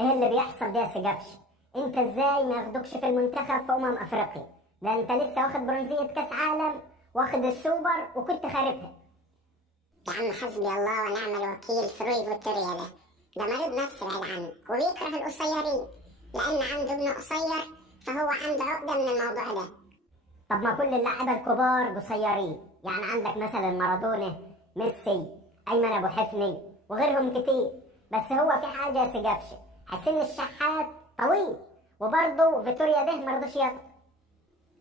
ايه اللي بيحصل ده يا سجافش؟ انت ازاي ما ياخدوكش في المنتخب في افريقيا؟ ده انت لسه واخد برونزية كاس عالم، واخد السوبر وكنت خاربها. يا عم حسبي الله ونعم الوكيل في روي فيتوريا ده مريض نفسي بعيد عنه وبيكره القصيرين، لأن عنده ابن قصير فهو عنده عقدة من الموضوع ده. طب ما كل اللعيبة الكبار قصيرين، يعني عندك مثلا مارادونا، ميسي، أيمن أبو حفني وغيرهم كتير. بس هو في حاجة يا سجافش، حسين الشحات طويل وبرضه فيتوريا ده مرضوش ياخده.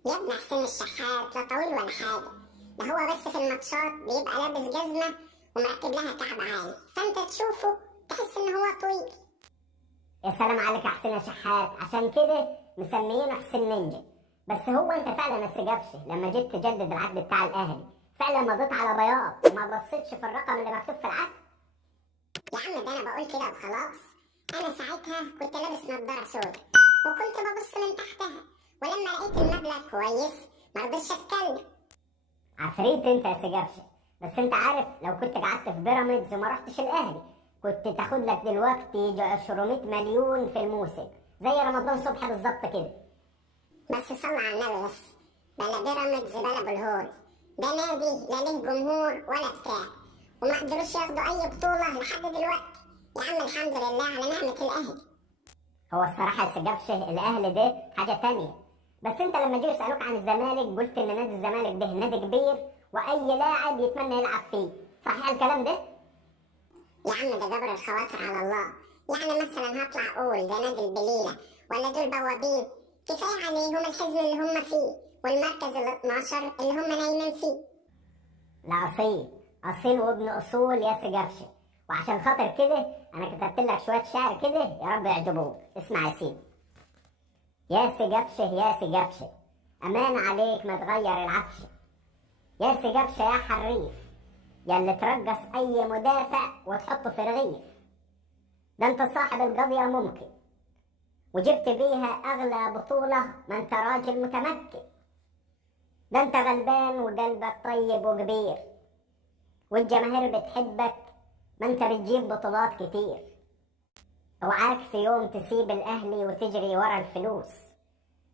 يا ابن حسين الشحات لا طويل ولا حاجة، ده هو بس في الماتشات بيبقى لابس جزمة ومركب لها كعب عالي، فانت تشوفه تحس ان هو طويل. يا سلام عليك يا حسين الشحات، عشان كده مسميينه حسين نينجا. بس هو انت فعلا ما استجابش لما جيت تجدد العقد بتاع الاهلي؟ فعلا مضيت على بياض وما بصيتش في الرقم اللي مكتوب في العقد؟ يا عم ده انا بقول كده وخلاص، انا ساعتها كنت لابس نضاره سودا وكنت ببص من تحتها، ولما لقيت المبلغ كويس مرضتش اتكلم. عفريت انت يا سجافشه. بس انت عارف لو كنت قعدت في بيراميدز وما رحتش الاهلي كنت تاخد لك دلوقتي يجي 200 مليون في الموسم، زي رمضان صبحي بالظبط كده. بس صلى على النبي بس، بلا بيراميدز بلا بالهول، ده نادي لا له جمهور ولا بتاع، وما قدروش ياخدوا اي بطوله لحد دلوقتي. يا عم الحمد لله على نعمه الاهلي. هو الصراحه يا سجافشه الاهلي ده حاجه تانية. بس انت لما جيوا يسالوك عن الزمالك قلت ان نادي الزمالك ده نادي كبير واي لاعب يتمنى يلعب فيه، صحيح الكلام ده؟ يا عم ده جبر الخواطر على الله، يعني مثلا هطلع اقول ده نادي البليله ولا دول بوابين؟ كفايه عليهم الحزن اللي هم فيه والمركز ال 12 اللي هم نايمين فيه. لا، اصيل اصيل وابن اصول يا سجافشه. وعشان خاطر كده انا كتبت لك شويه شعر كده يا رب يعجبوك. اسمع يا سيدي. يا سجافشه يا سجافشه، امان عليك ما تغير العفشه. يا سجافشه يا حريف، يا اللي ترقص اي مدافع وتحطه في رغيف. ده انت صاحب القضيه ممكن، وجبت بيها اغلى بطوله، ما انت راجل متمكن. ده انت غلبان وقلبك طيب وكبير، والجماهير بتحبك، ما انت بتجيب بطولات كتير. اوعاك في يوم تسيب الاهلي وتجري ورا الفلوس،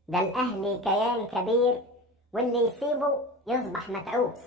ده الاهلي كيان كبير واللي يسيبه يصبح متعوس.